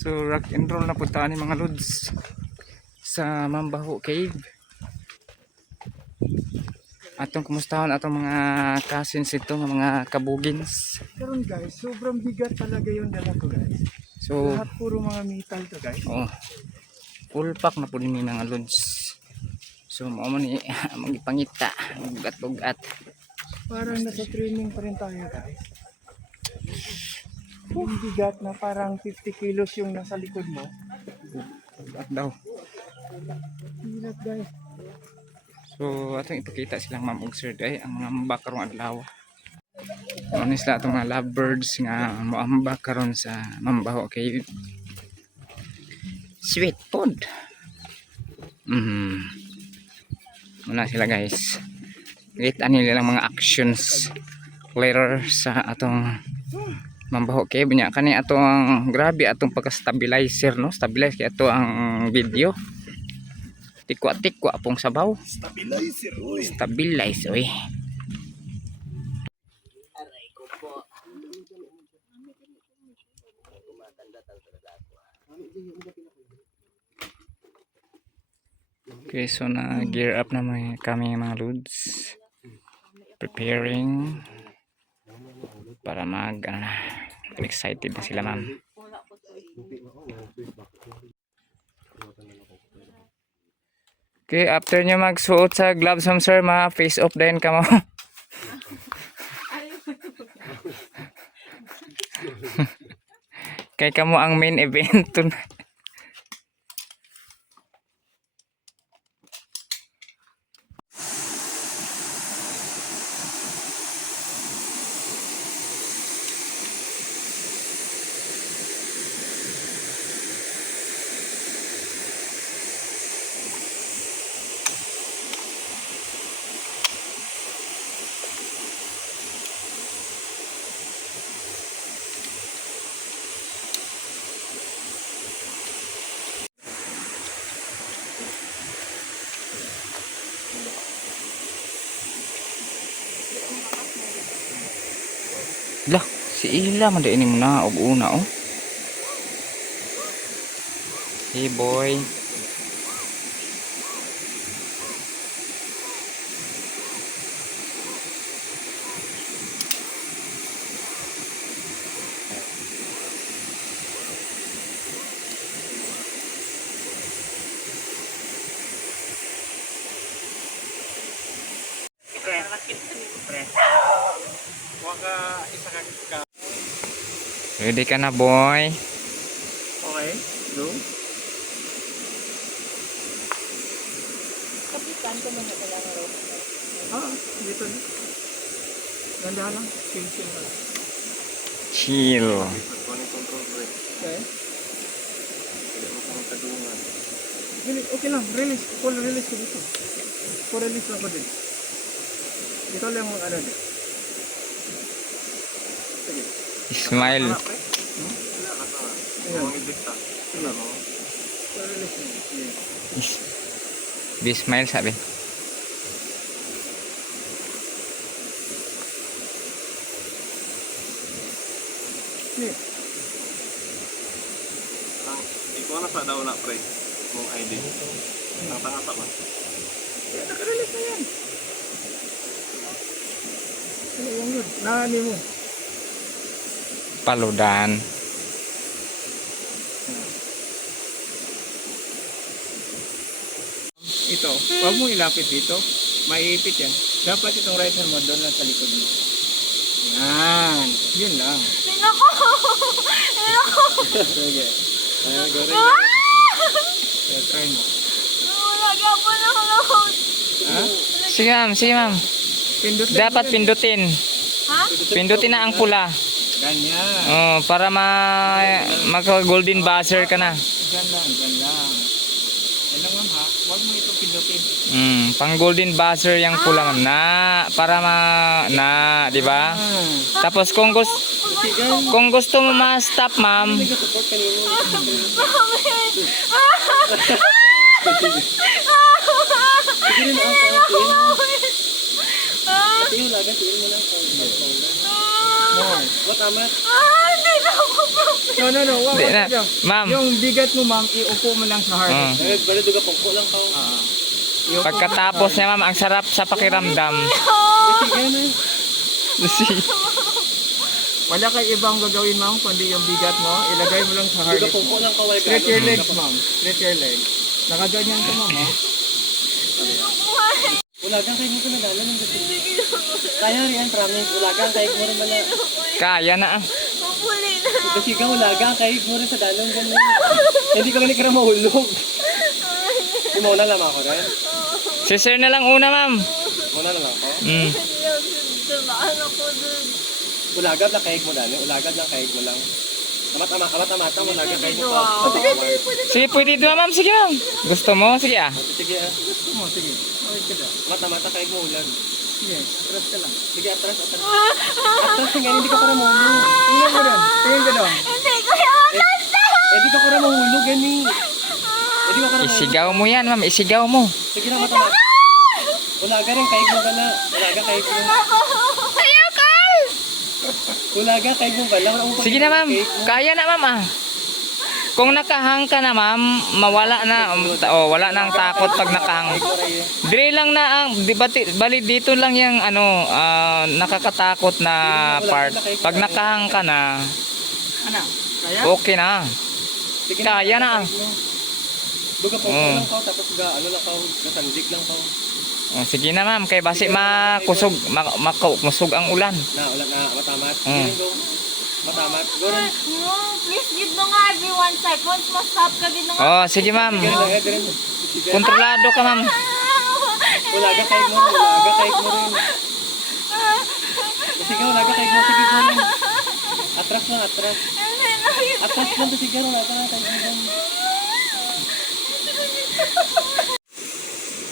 So rock and roll na punta ni mga lods sa Mambaho Cave. Atong kumustahon atong mga cousins ito, mga kabugins. Karon guys, sobrang bigat talaga yung dala ko guys. So Lahat puro mga metal to guys. oh, full pack na po ni mga lods. So mao man ni magipangita, bugat-bugat. Parang nasa training pa rin tayo guys. Yung bigat na parang 50 kilos yung nasa likod mo. Bugat daw. Bigat guys. So atong ipakita silang ma'am ug sir ay ang mga mamba karong adlaw. Honest la itong mga lovebirds nga moamba karon sa Mambaho Cave. Sweet food. Muna sila guys. Kita nila lang mga actions later sa atong Mambaho Cave nya kani atong grabe atong pagka-stabilizer no, stabilize kay ato ang video. Tikwa-tikwa pong sabaw. Stabilizer, uy. Stabilize oy. Okay, so na gear up na kami mga lods. Preparing para excited na sila ma'am. Okay, after nyo magsuot sa gloves ma'am sir, face off din ka mo. Kay kamo ang main event tonight. Lah, si Ila man ini muna og una oh. Hey boy. Ready ka na boy? Okay, go. Kapitan ko muna kailangan raw. Dito na. Ganda lang. Chill lang. Chill. Okay. Okay lang, release. Full release ko dito. Full release lang ko din. Dito lang ang ano din. Sige. Smile. Ayan. Full release lang. Be smile sabi. Sige. Ikaw na sa daw na pre mong ID. Tanga-tanga ba? Naka-release na yan. Ano yung yun? Nani mo. Paludan. Ito, huwag mong ilapit dito. Maiipit yan. Dapat itong right hand mo doon lang sa likod mo. Yan. Yun lang. Nako! Nako! Sige. Go rin. Try mo. Wala ka pa na ako. Ha? Sige ma'am. Pindutin. Dapat pindutin. Ha? Pindutin na ang pula. Ganyan. Oh, para maka golden buzzer ka na. Gan lang. Yan lang ma'am ha. Huwag mo ito pindutin. Pang golden buzzer yung pula ma'am na para di ba? Tapos kung gusto mo ma-stop ma'am, More. What amat? Hindi No, wag Di na. na. Ma'am, Yung bigat mo, ma'am, iupo mo lang sa harness. Balik duga pong kulang ka. Iupo pagkatapos niya ma'am, ang sarap sa pakiramdam. Wala kay ibang gagawin, ma'am, kundi yung bigat mo, ilagay mo lang sa Duga harness pong mo. kulang ka. Wala Stretch your legs, ma'am. Stretch your legs. Nakaganyan ka, ma'am, ha? Ulagang kayo mo ko nagala ng gabi. Kaya riyan, promise. Ulagang kayo mo rin bala. Kaya na ah. Mapuli na. Kasi ka ulagang kayo mo rin sa dalong ganun. Hindi ka gani ka na mahulog. Hindi mo na lang ako rin. Si sir na lang una ma'am. Muna lang ako. Mm. Tamaan ako dun. Ulagad lang kayo mo dali. Ulagad lang kayo mo lang. Amat-amata mo ulagad kayo mo. Sige, pwede doon ma'am. Sige ma'am. Gusto mo? Sige ah. Sige ah. Gusto mo, sige. Awit ka daw. Amat-amata kayo mo ulag. Sige, atras ka lang. Sige, atras. Atras nga, hindi ka para mahulog. Tingnan mo doon. Tingnan ka doon. Hindi ko yung Hindi ka para mahulog, gani. Hindi ka para mahulog. Isigaw mo yan ma'am. Isigaw mo. Sige na, mata-mata. Ulaga rin kayo mo bala. Ulaga kayo mo. Ulaga kayo mo bala. Sige na ma'am. Kaya na ma'am ah. Kung nakahang ka na ma'am, mawala na. Wala nang takot pag nakahang. Dire lang na ang bali dito lang yung ano nakakatakot na part. Pag nakahang ka na, Ano? Kaya? okay na. Kaya na. Duga po lang ka, tapos ano lang ka, nasandik lang ka. Oh, sige na ma'am, kay basi makusog makusog ang ulan. Na, ulan na, matamat. Mm. Sige go. Matamat. Go rin. No, please give mo nga every 1 seconds. Mas-stop ka din nga. Oh, sige ma'am. Sige na, sige rin. Kontrolado ka ma'am. Ulaga kayo mo rin. Ulaga kayo mo rin. Sige, ulaga kayo mo. Sige, go rin. Atras lang, atras. Atras lang, sige, ulaga lang kayo mo rin.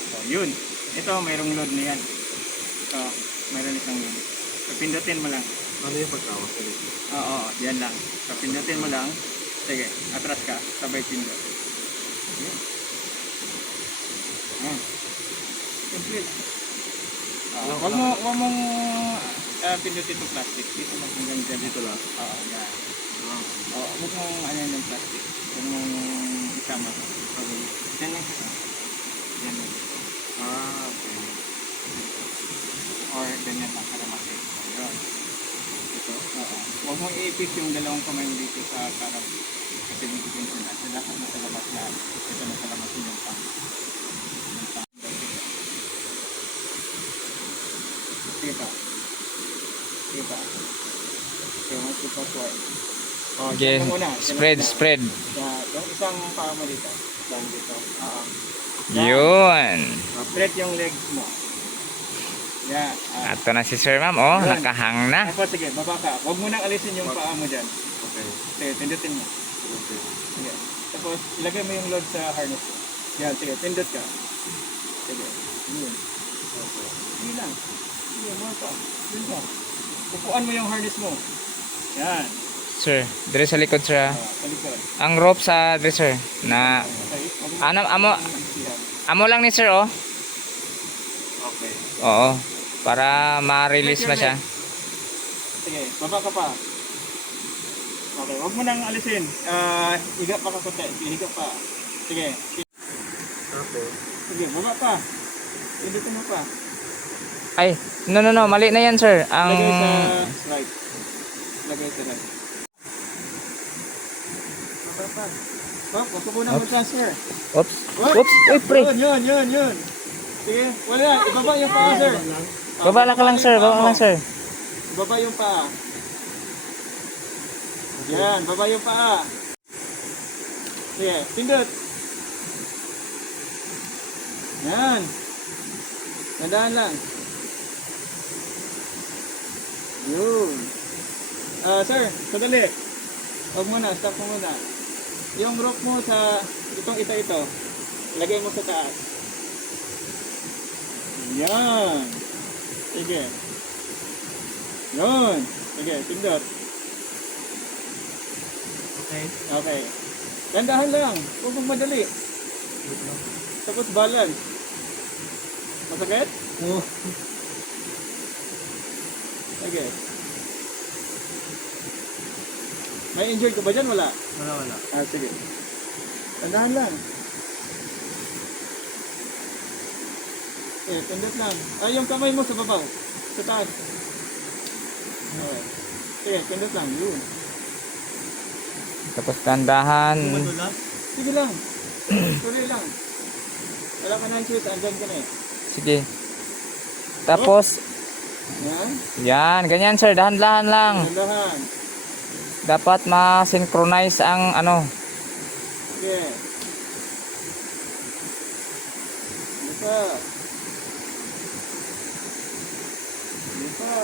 So, yun. Ito, mayroong load na yan. Ito, mayroon isang load. So, pindutin mo lang. Ano yung pagkawas? Oo, yan lang. So, pindutin mo lang. Sige, atras ka. Sabay pindot. Yan. Yan. Complete. Wag mong pindutin itong plastic. Dito lang hanggang dyan. Dito lang? Oo, yan. Wag mong ano yung plastic. Wag mong isama. Yan lang siya. Yan lang. Okay. Or ganyan lang para makita. Yun. Ito. Oo. Huwag mong iipit yung dalawang kamay mo dito sa karap. Kasi dito din sila. Sa lahat na sa labas na. Ito na sa labas yung pang. Sige pa. Sige pa. Okay, once you forward. Oh, Okay. dyan muna. Spread. Yung isang paa mo dito. Lang dito. Oo. Yun. Straight yung legs mo. Yeah. Ato na si sir ma'am. Oh, Yun. nakahang na. Tapos sige, baba ka. Huwag mo nang alisin yung paa mo dyan. Okay. Sige, pindutin mo. Sige. Tapos ilagay mo yung load sa harness mo. Yan, sige, pindot ka. Sige. Yun. Sige lang. Sige, more pa. Yun pa. Upuan mo yung harness mo. Yan. Sir, dire sa likod sir. ah. Sa likod. Ang rope sa dire sir na Okay. amo lang ni sir oh. Okay. Oo. Para ma-release na siya. Sige, baba ka pa. Okay, huwag mo nang alisin. Higa pa ka konti. Sige, higa pa. Sige. Okay. Sige, baba pa. Pindutin mo pa. Ay, no, mali na yan sir. Ang Lagay sa right. Lagay sa right. Baba pa. Bak, huwag ko muna mag-transfer. Oops. Oops. Uy, pre. Yun. Sige, wala. Ibaba yung paa, sir. Baba ka lang sir. Baba lang sir. Baba yung paa. Yan, baba yung paa. Sige, pindot. Yan. Gandaan lang. Yun. Sir, sadali. Huwag muna, stop mo muna. Yung rope mo sa itong ito, lagay mo sa taas. Yan. Sige. Yun. Sige, pindot. Okay. Dandahan lang. Huwag mong madali. Tapos balance. Masakit? Oo. Okay. May enjoy ka ba dyan? Wala. Wala. Ah, sige. Tandahan lang. Pindot lang. Ah, yung kamay mo sa babaw. Sa taas. Okay. Sige, pindot lang. Yun. Tapos tandahan. Madula. Sige lang. Tuloy lang. Wala ka nang shoot. Andyan ka na eh. Sige. Tapos, Yan. yan, ganyan sir, dahan-dahan lang. Tandahan. Dapat ma-synchronize ang ano. Sige. Lupa. Lupa.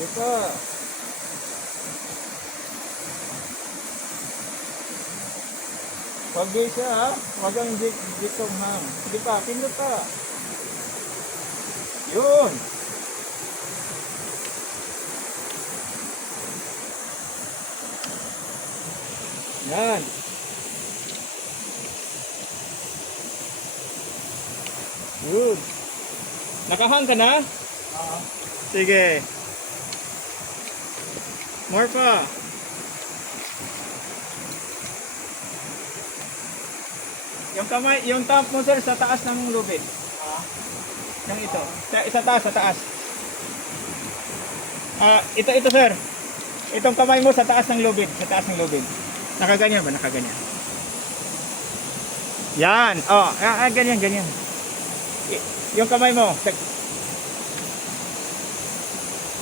Lupa. Pag siya ha, wag ang gitong ham. Sige pa, pindot pa. Yun. Yan. Good. Nakahang ka na? Sige. More pa. Yung kamay, yung thumb mo sir sa taas ng lubid. Yung ito. Sa taas, sa taas. Ito sir. Itong kamay mo sa taas ng lubid, sa taas ng lubid. Nakaganyan ba? Nakaganyan. Yan. Oh, ganyan, ganyan. Yung kamay mo.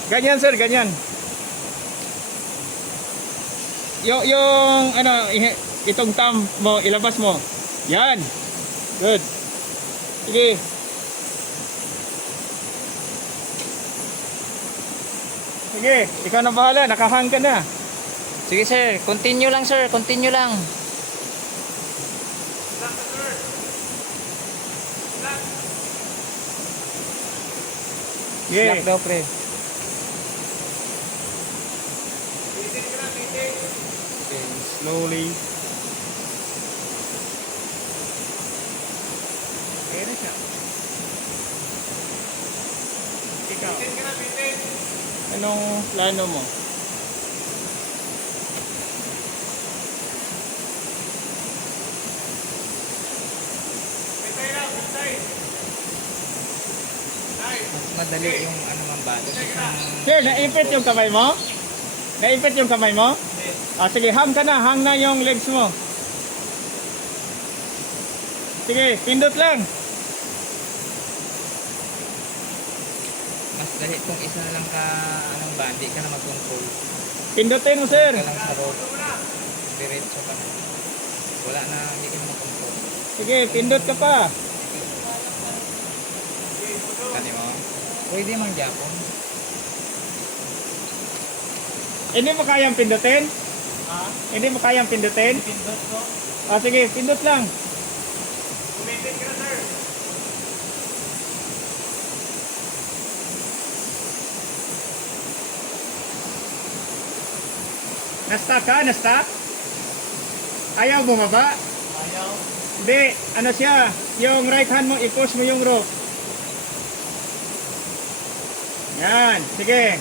Ganyan sir, ganyan. Yung ano, itong thumb mo, ilabas mo. Yan. Good. Sige. Sige, ikaw na bahala, nakahang ka na. Sige sir, continue lang sir, continue lang. Yeah. Slack daw pre. Okay, slowly. Okay na siya. Ikaw. Anong plano mo? Mas madali yung ano man ba? Sir, na-impet yung kamay mo? Na-impet yung kamay mo? Ah, sige, hang ka na. Hang na yung legs mo. Sige, pindot lang. Mas dali kung isa na lang ka anong ba, hindi ka na mag-control. Pindutin mo, sir. Ka lang sa road. Diretso ka na. Wala na, hindi ka na mag-control. Sige, pindot ka pa. Kani mo? Pwede mang Japon. Hindi mo kayang pindutin? Ha? Hindi mo kayang pindutin? Pindot ko. Ah, sige, pindot lang. Kumitin ka na, sir. Na-stuck ka? Na-stuck? Ayaw bumaba? Ayaw. Hindi, ano siya, yung right hand mo, i-push mo yung rope. Yan, sige.